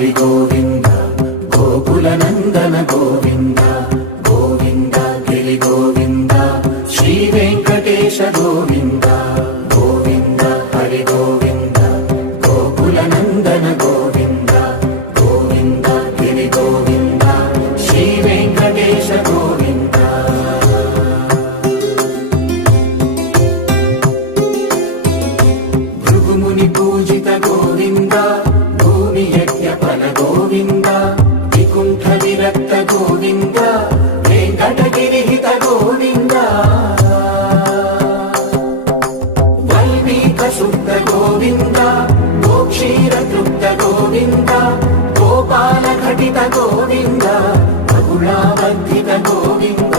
హరి గోవింద గోకుల నందన గోవింద గోవింద గిరి గోవింద శ్రీ వెంకటేశ గోవింద గోవింద హరి గోవింద గోకుల నందన గోవింద గోవింద గిరి గోవింద శ్రీ వెంకటేశ గోవింద భృగుముని పూజిత గోవింద భూమి యజ్ఞ ఫల గోవింద వికుంఠ విరక్త గోవింద వెంకటగిరిహిత గోవింద వైదిక శుద్ధ గోవింద గోక్షీర తృప్త గోవింద గోపాల ఘటిత గోవింద బహుళావర్ధిత గోవింద